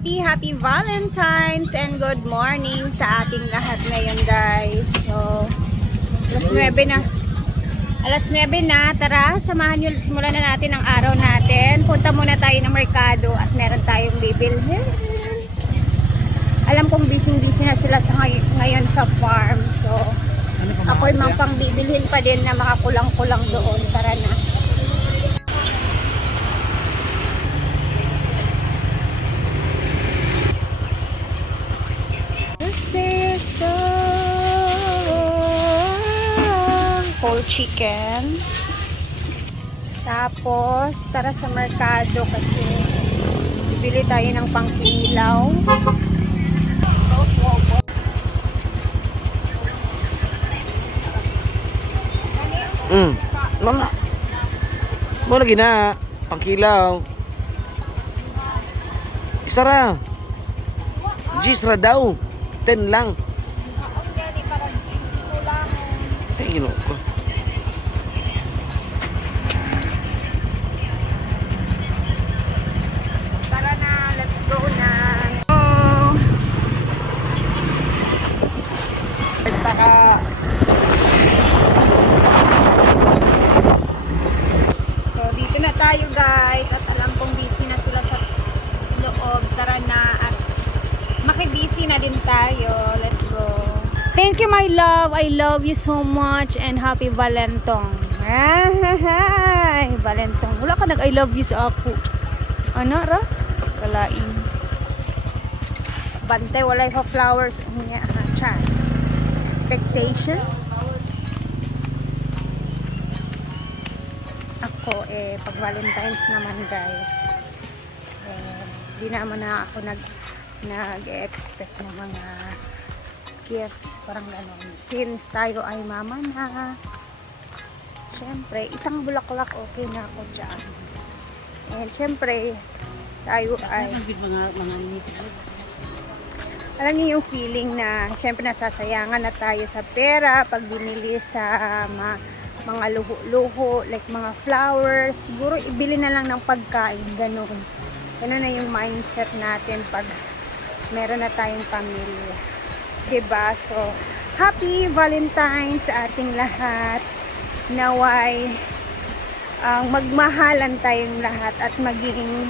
happy Valentine's and good morning sa ating lahat ngayon, guys. So, alas 9 na. Alas 9 na. Tara, samahan nyo. Simulan na natin ang araw natin. Punta muna tayo ng merkado at meron tayong bibilhin. Alam kong busy na sila sa ngayon sa farm. So, ako'y mang pang bibilhin pa din na makakulang-kulang doon. Tara na. Whole chicken. Tapos, tara sa merkado kasi bibili tayo ng pangkilaw. Mama. Mo lagi na pangkilaw. Isara. Gisra daw. 10 lang. Ay, gino ko. Tara na, let's go na. Oh. Taka. So, dito na tayo, guys. At alam kong busy na sila sa loob. Tara na at makibusy na din tayo. Let's go. Thank you, my love. I love you so much and happy Valentong. Ay, Valentong. Wala ka nag-I love you sa ako. Ano, ra? Kalain. Bantay, wala yung flowers. Chan. Expectation. Ako, pag Valentine's naman, guys, di naman na ako nag-expect ng mga gifts, parang gano'n. Since tayo ay mama na, syempre, isang bulaklak okay na ako dyan. And syempre, tayo ay alam niyo yung feeling na syempre nasasayangan na tayo sa pera pag binili sa mga luho-luho, like mga flowers. Siguro ibili na lang ng pagkain, gano'n. Gano'n na yung mindset natin pag meron na tayong pamilya. Diba? So, happy Valentine's sa ating lahat. Naway magmahalan tayong lahat at maging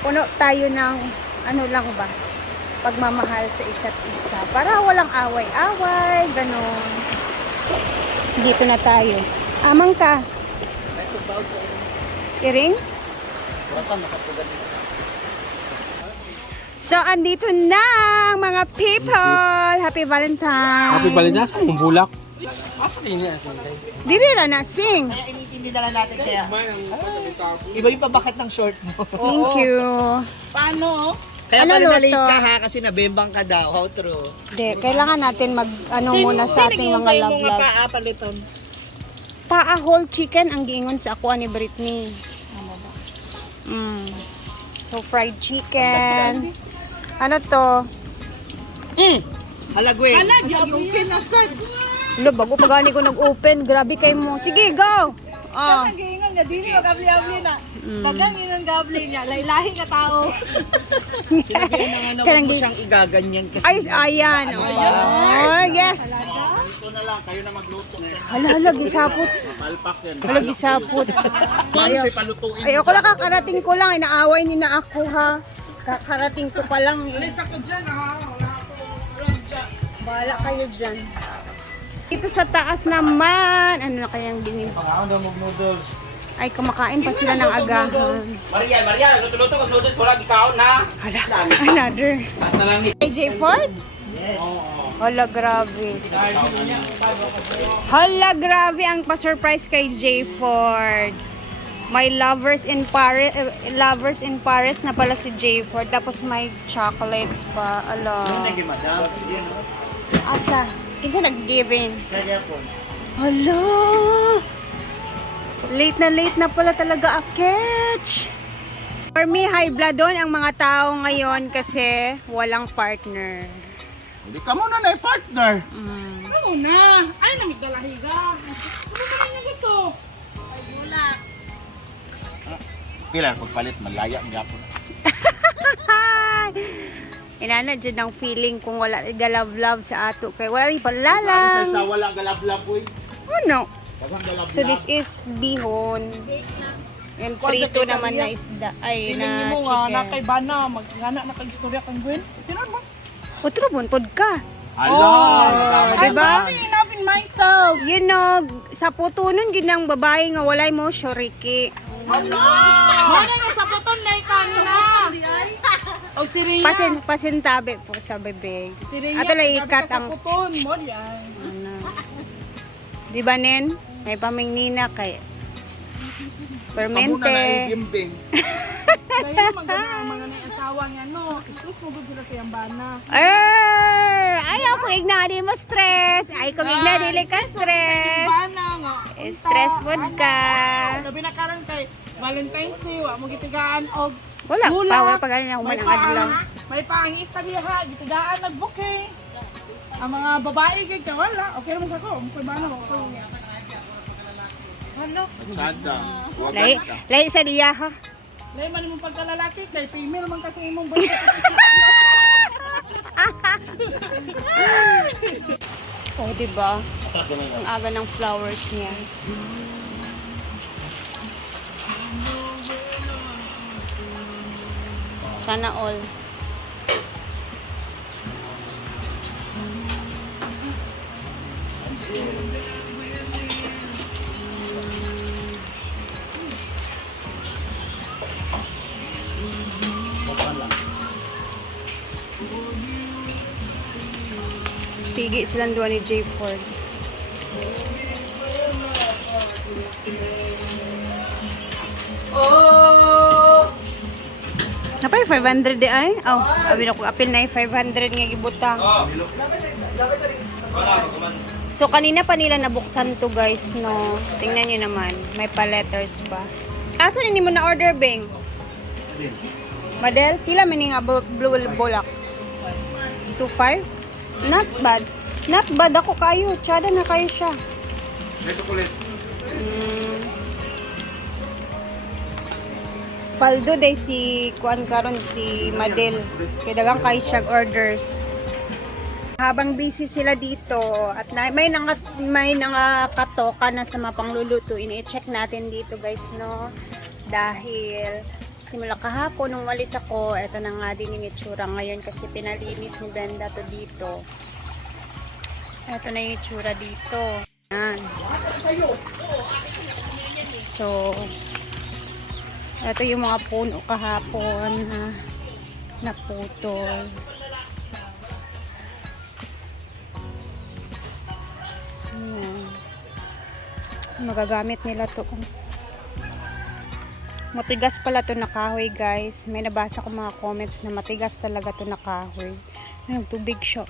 puno tayo ng ano lang ba, pagmamahal sa isa't isa para walang away-away, ganon. Dito na tayo. Amang ka. Iring? So, andito na ang mga people. Happy Valentine's. Happy Valentine's. Ang bulak. Asa din niya? Dili na nasing. Kaya initindi na lang natin kaya. Iba yung pabakit ng short mo. Thank you. Paano? Kaya Ano pala na-late luto? ka ha kasi nabembang ka daw. How true? De, kailangan natin muna sa ating mga love-love. paliton? Paa whole chicken ang giingon sa ako ni Britney. So, fried chicken. Ano to? Halagwin. Lo, bago pa gani ko nag-open. Grabe kayo mo. Sige, go! Oh. Nag-iingon nga, dili magabli-abli na. Bagang inong gabli niya, laylahi ka tao. Sinabihan naman na huwag mo siyang igaganyan kasi. Ay, ayan. Oh, yes. Ito na lang, kayo na magluto. Hala, gisapot. Palpak yan. Hala, gisapot. Kasi palutuin. Ayoko lang, kakarating ko lang. Inaaway ni na ako, ha. Kakarating ko pa lang. Alis ako dyan, ha? Wala ako. Bahala kayo dyan. Dito sa taas naman. Ano na kayang dingin? Ay, kumakain pa sila ng agahan. Maria, luto-luto kag noodles wala gikaon na. Hala, another. Basta lang ni. AJ Ford? Hala, grabe. Hala, grabe ang pa-surprise kay J Ford. May lovers in Paris na pala si J Ford. Tapos may chocolates pa. Ala. Asa? Kinsa nag-giving? Hala. Late na pala talaga aketch. For me, high blood doon ang mga tao ngayon kasi walang partner. Hindi ka muna na partner. Ano na? Ay, namigdalahiga. Ano ba niya gusto? Ay, wala. Pila pagpalit malaya gyapon. Inana dyan ang feeling kung wala galab-lab sa ato. Kaya wala rin Sa palalang. wala galablab uy. Ano? Daghang galablab. So this is bihon. And prito naman na isda. Ay, na Mo nga, na chicken. kay Bana, magngana na kay istorya kang Gwen. Tinan mo. Otro bunpod ka. Ala. Diba? I'm enough in myself. You know, sa puto nun, ginang babae nga walay mo, shoriki. Muna na sa puton na kanina. O si Rhea. Pasintabi po sa bebeg. Si Rhea, Ato lang sabi ikat ka sa ang... puton mo yan. Ano. Di ba, Nen? May pamingnina kay... Kamuna na Permente. gimbing. Dahil maganda ang mga naiasawa niya, no? Isus mo gud sila kay Bana. Ayaw ko ignadi mo stress. Ay kung ignadi ka stress. Bana nga. Stress food ka. Labi na karon kay Valentine's Day, wa mo gitigaan og Wala pa. bulak. Wala pa ganyan ako May man ang adlaw. May paang isa diha, gitigaan nagbuke. Ang mga babae gid ka wala. Okay naman sa ko. Kay Bana ko. Sada. Wag Lai, ka. lai sa diya ha. Lay man mo pagkalalaki kay female man kasi imong balik. Oh, di ba? Ang aga ng flowers niya. Sana all. Tigi silang dua ni J. Ford. Napay 500 di ay? Oh, abi na ko apil na 500 nga gibutang. So kanina pa nila nabuksan to guys, no. Tingnan niyo naman, may pa-letters pa. Asa ni mo na order beng? Madel, pila man nga blue bulak? 25? Not bad. Not bad ako kayo. Tsada na kayo siya. Paldo day si kuan karon si Madel. Kaya dagang kayo siya orders. Habang busy sila dito at may nakatoka na sa mga pangluluto, ini-check natin dito guys, no? Dahil simula kahapon nung walis ako, eto na nga din yung itsura ngayon kasi pinalinis ni Brenda to dito. Eto na yung itsura dito. Yan. So, eto yung mga puno kahapon na naputol. Yan. Magagamit nila to. Matigas pala to na kahoy guys. May nabasa ko mga comments na matigas talaga to na kahoy. Ayun, tubig siya.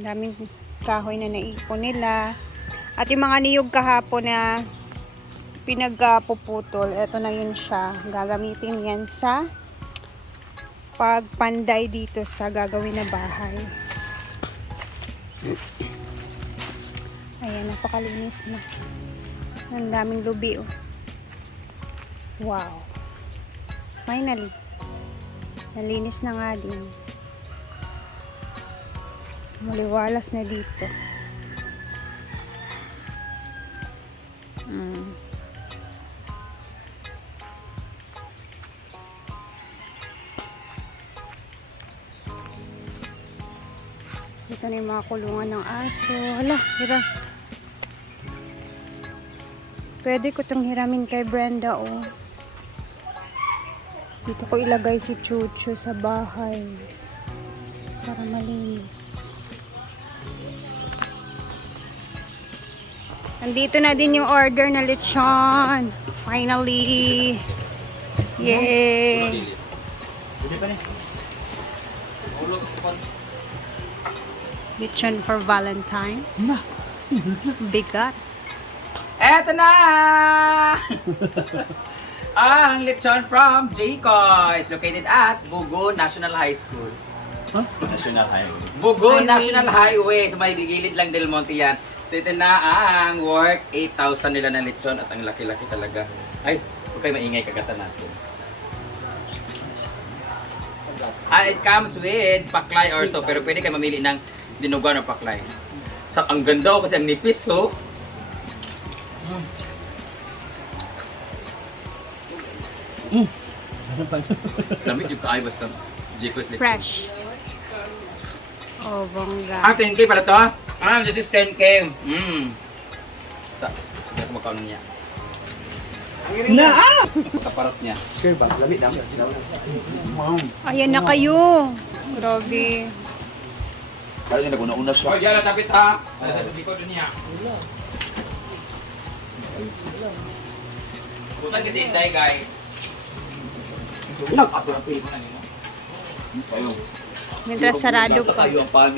Daming kahoy na naipon nila. At yung mga niyog kahapon na pinagpuputol, eto na yun siya. Gagamitin yan sa pagpanday dito sa gagawin na bahay. Ayan, napakalinis na. Ang daming lubi, oh. Wow. Finally. Nalinis na nga din. Maliwalas na dito. Ito na yung mga kulungan ng aso. Hala, hira. Pwede ko itong hiramin kay Brenda, oh. Dito ko ilagay si Chucho sa bahay. Para malinis. Nandito na din yung order na lechon. Finally. Yay. Lechon for Valentine's. Bigat. Eto na! Ang lechon from Jayco's, located at Bugo National High School. National Highway. Bugo National Highway. Sa may gilid lang Del Monte yan. So ito na ang worth 8,000 nila na lechon at ang laki-laki talaga. Ay, huwag kayo maingay kagatan natin. It comes with paklay or so, pero pwede kayo mamili ng dinuguan o paklay. So, ang ganda kasi ang nipis, so. Lamig yung kaay basta. Jiko's lechon. Fresh. Oh, bongga. 10K pala to? This is 10K. Sa, hindi ako magkaunan niya. Kaparot niya. Ayan na kayo. Grabe. Oh, diyan na tapit ha. Sabi ko niya. Butan kasi Inday, guys. Mientras sarado pa.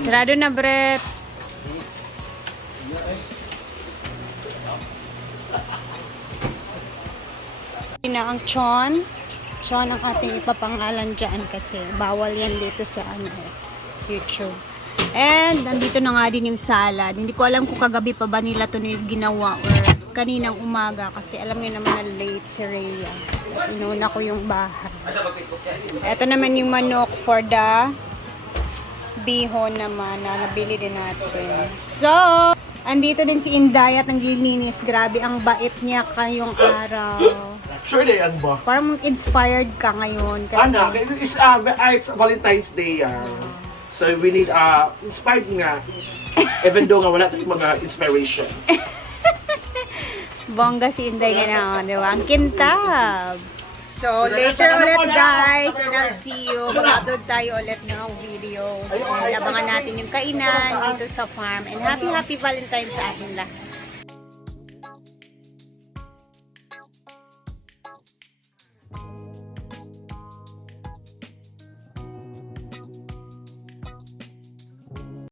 Sarado na, Brett. Na ang chon. Chon ang ating ipapangalan dyan kasi bawal yan dito sa YouTube. And nandito na nga din yung salad. Hindi ko alam kung kagabi pa ba nila ito ginawa or kaninang umaga kasi alam niyo naman na late si Rhea. Inuna ko yung bahay. Ito naman yung manok for the bihon naman na nabili din natin. So, andito din si Inday at naglilinis. Grabe, ang bait niya kayong araw. Sure day yan ba? Parang inspired ka ngayon. Kasi, Anak, it's Valentine's Day. So we need inspired nga. Even though nga wala tayong mga inspiration. bongga si Inday nga na, di ba? Ang kintab. So, later ulit guys, and I'll see you. Mag-upload tayo ulit ng video. So, abangan natin yung kainan dito sa farm. And happy Valentine's sa atin lahat.